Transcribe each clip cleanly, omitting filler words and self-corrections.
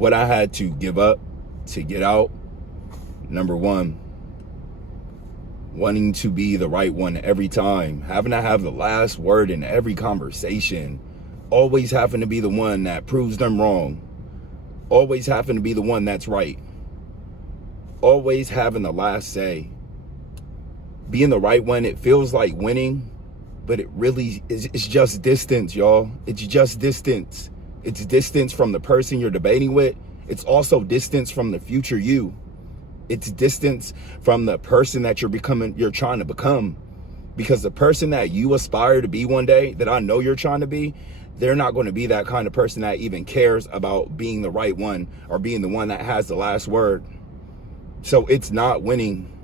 What I had to give up to get out: number one, wanting to be the right one every time, having to have the last word in every conversation, always having to be the one that proves them wrong, always having to be the one that's right, always having the last say. Being the right one, it feels like winning, but it really is, it's just distance, y'all. It's just distance. It's distance from the person you're debating with. It's also distance from the future you. It's distance from the person that you're trying to become. Because the person that you aspire to be one day, that I know you're trying to be, they're not going to be that kind of person that even cares about being the right one or being the one that has the last word. So it's not winning.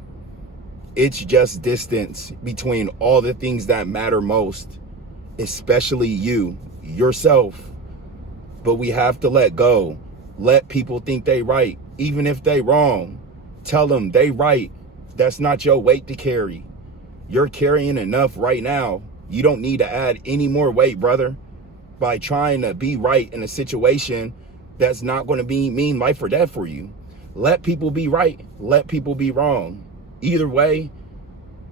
It's just distance between all the things that matter most, especially you, yourself. But we have to let go. Let people think they right, even if they wrong. Tell them they right. That's not your weight to carry. You're carrying enough right now. You don't need to add any more weight, brother, by trying to be right in a situation that's not going to mean life or death for you. Let people be right. Let people be wrong. Either way,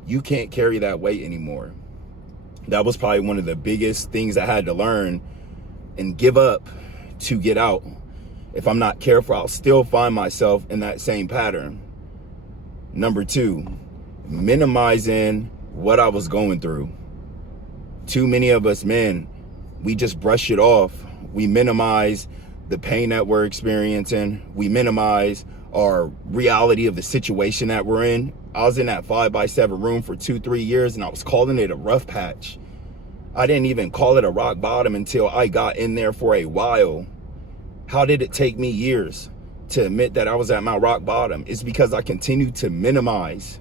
you can't carry that weight anymore. That was probably one of the biggest things I had to learn and give up to get out. If I'm not careful, I'll still find myself in that same pattern. Number two, minimizing what I was going through. Too many of us men, we just brush it off. We minimize the pain that we're experiencing. We minimize our reality of the situation that we're in. I was in that 5x7 room for 2-3 years, and I was calling it a rough patch. I didn't even call it a rock bottom until I got in there for a while. How did it take me years to admit that I was at my rock bottom? It's because I continued to minimize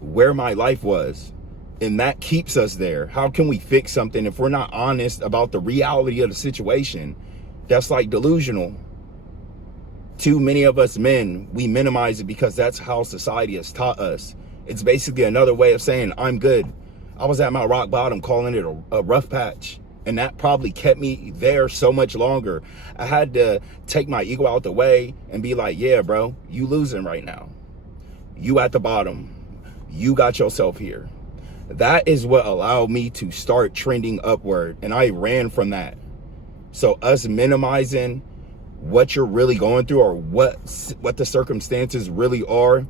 where my life was, and that keeps us there. How can we fix something if we're not honest about the reality of the situation? That's like delusional. Too many of us men, we minimize it because that's how society has taught us. It's basically another way of saying I'm good. I was at my rock bottom, calling it a rough patch. And that probably kept me there so much longer. I had to take my ego out the way and be like, yeah, bro, you losing right now. You at the bottom. You got yourself here. That is what allowed me to start trending upward. And I ran from that. So us minimizing what you're really going through or what the circumstances really are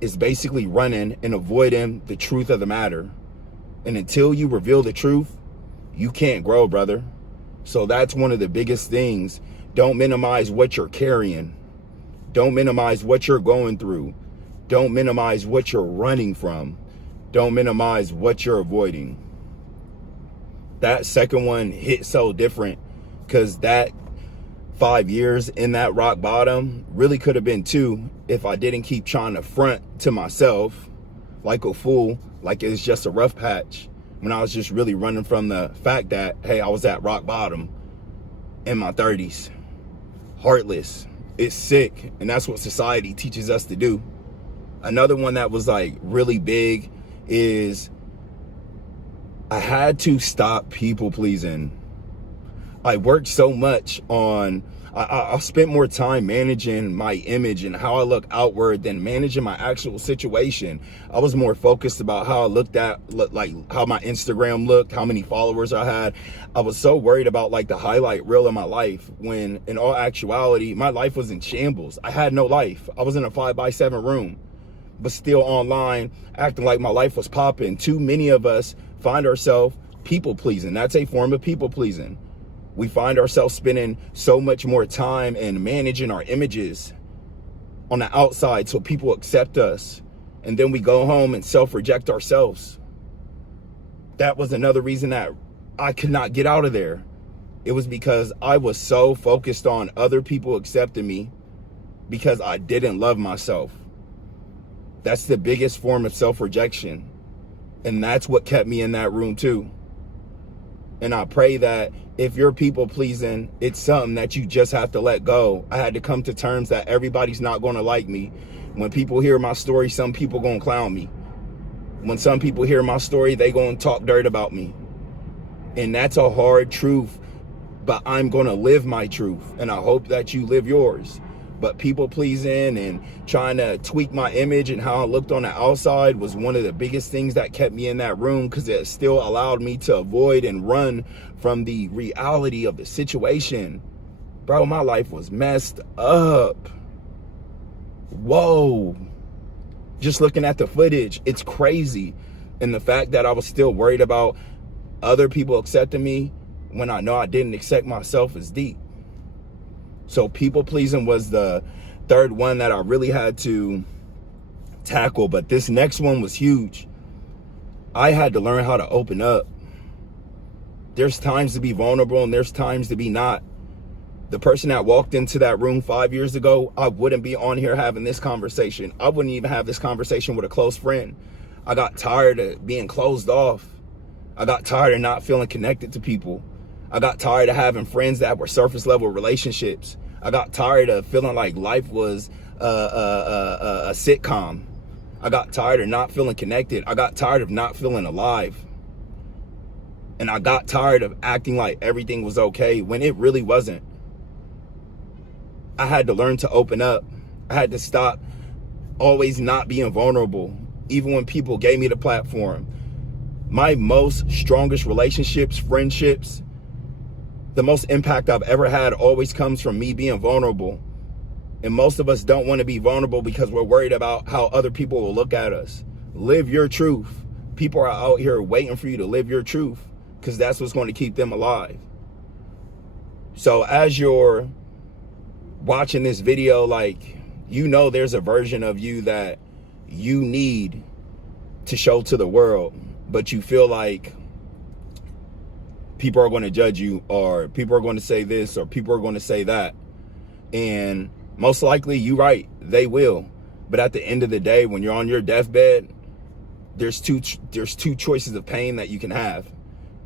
is basically running and avoiding the truth of the matter. And until you reveal the truth, you can't grow, brother. So that's one of the biggest things. Don't minimize what you're carrying. Don't minimize what you're going through. Don't minimize what you're running from. Don't minimize what you're avoiding. That second one hit so different because that 5 years in that rock bottom really could have been 2 if I didn't keep trying to front to myself like a fool, like it's just a rough patch, when I was just really running from the fact that, hey, I was at rock bottom in my 30s. Heartless. It's sick, and that's what society teaches us to do. Another one that was like really big is I had to stop people pleasing. I worked so much on, I spent more time managing my image and how I look outward than managing my actual situation. I was more focused about how I looked like how my Instagram looked, how many followers I had. I was so worried about like the highlight reel of my life, when in all actuality, my life was in shambles. I had no life. I was in a 5x7 room, but still online, acting like my life was popping. Too many of us find ourselves people pleasing. That's a form of people pleasing. We find ourselves spending so much more time and managing our images on the outside so people accept us. And then we go home and self-reject ourselves. That was another reason that I could not get out of there. It was because I was so focused on other people accepting me because I didn't love myself. That's the biggest form of self-rejection. And that's what kept me in that room too. And I pray that if you're people pleasing, it's something that you just have to let go. I had to come to terms that everybody's not going to like me. When people hear my story, some people going to clown me. When some people hear my story, they going to talk dirt about me. And that's a hard truth but I'm going to live my truth, and I hope that you live yours. But people pleasing and trying to tweak my image and how I looked on the outside was one of the biggest things that kept me in that room, because it still allowed me to avoid and run from the reality of the situation. Bro, my life was messed up. Whoa. Just looking at the footage, it's crazy. And the fact that I was still worried about other people accepting me when I know I didn't accept myself is deep. So people pleasing was the third one that I really had to tackle. But this next one was huge. I had to learn how to open up. There's times to be vulnerable and there's times to be not. The person that walked into that room 5 years ago, I wouldn't be on here having this conversation. I wouldn't even have this conversation with a close friend. I got tired of being closed off. I got tired of not feeling connected to people. I got tired of having friends that were surface level relationships. I got tired of feeling like life was a sitcom. I got tired of not feeling connected. I got tired of not feeling alive. And I got tired of acting like everything was okay when it really wasn't. I had to learn to open up. I had to stop always not being vulnerable, even when people gave me the platform. My most strongest relationships, friendships, the most impact I've ever had always comes from me being vulnerable. And most of us don't want to be vulnerable because we're worried about how other people will look at us. Live your truth. People are out here waiting for you to live your truth, because that's what's going to keep them alive. So as you're watching this video, like, you know there's a version of you that you need to show to the world, but you feel like people are going to judge you, or people are going to say this, or people are going to say that. And most likely you're right, they will. But at the end of the day, when you're on your deathbed, there's two choices of pain that you can have,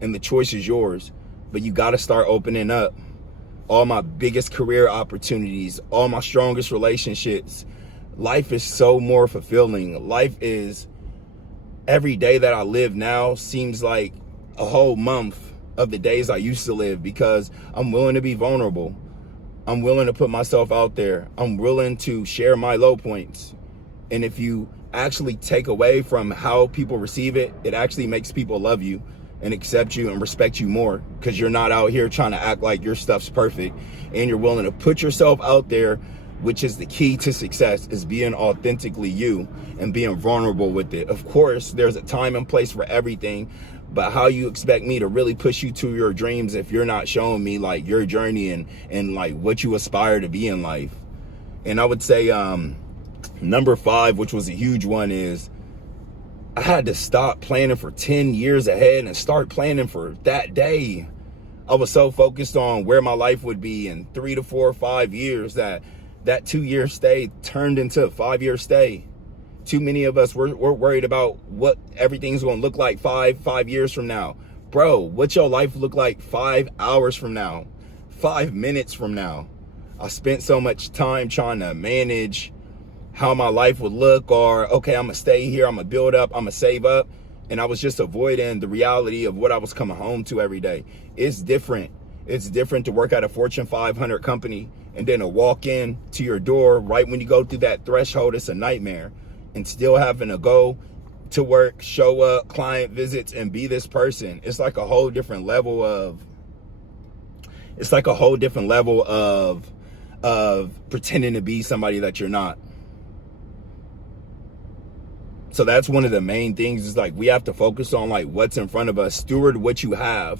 and the choice is yours. But you got to start opening up. All my biggest career opportunities, all my strongest relationships, life is so more fulfilling. Life is, every day that I live now seems like a whole month of the days I used to live, because I'm willing to be vulnerable. I'm willing to put myself out there. I'm willing to share my low points. And if you actually take away from how people receive it, it actually makes people love you and accept you and respect you more, because you're not out here trying to act like your stuff's perfect, and you're willing to put yourself out there, which is the key to success, is being authentically you and being vulnerable with it. Of course, there's a time and place for everything, but how you expect me to really push you to your dreams if you're not showing me like your journey and like what you aspire to be in life? And I would say number 5, which was a huge one, is I had to stop planning for 10 years ahead and start planning for that day. I was so focused on where my life would be in 3 to 4 or 5 years that 2-year stay turned into a 5-year stay. Too many of us, we're worried about what everything's going to look like five years from now. Bro, what's your life look like 5 hours from now, 5 minutes from now? I spent so much time trying to manage how my life would look, or, okay, I'm going to stay here, I'm going to build up, I'm going to save up. And I was just avoiding the reality of what I was coming home to every day. It's different. It's different to work at a Fortune 500 company and then to walk in to your door right when you go through that threshold. It's a nightmare. And still having to go to work, show up, client visits, and be this person. It's like a whole different level of, pretending to be somebody that you're not. So that's one of the main things, is like we have to focus on like what's in front of us, steward what you have.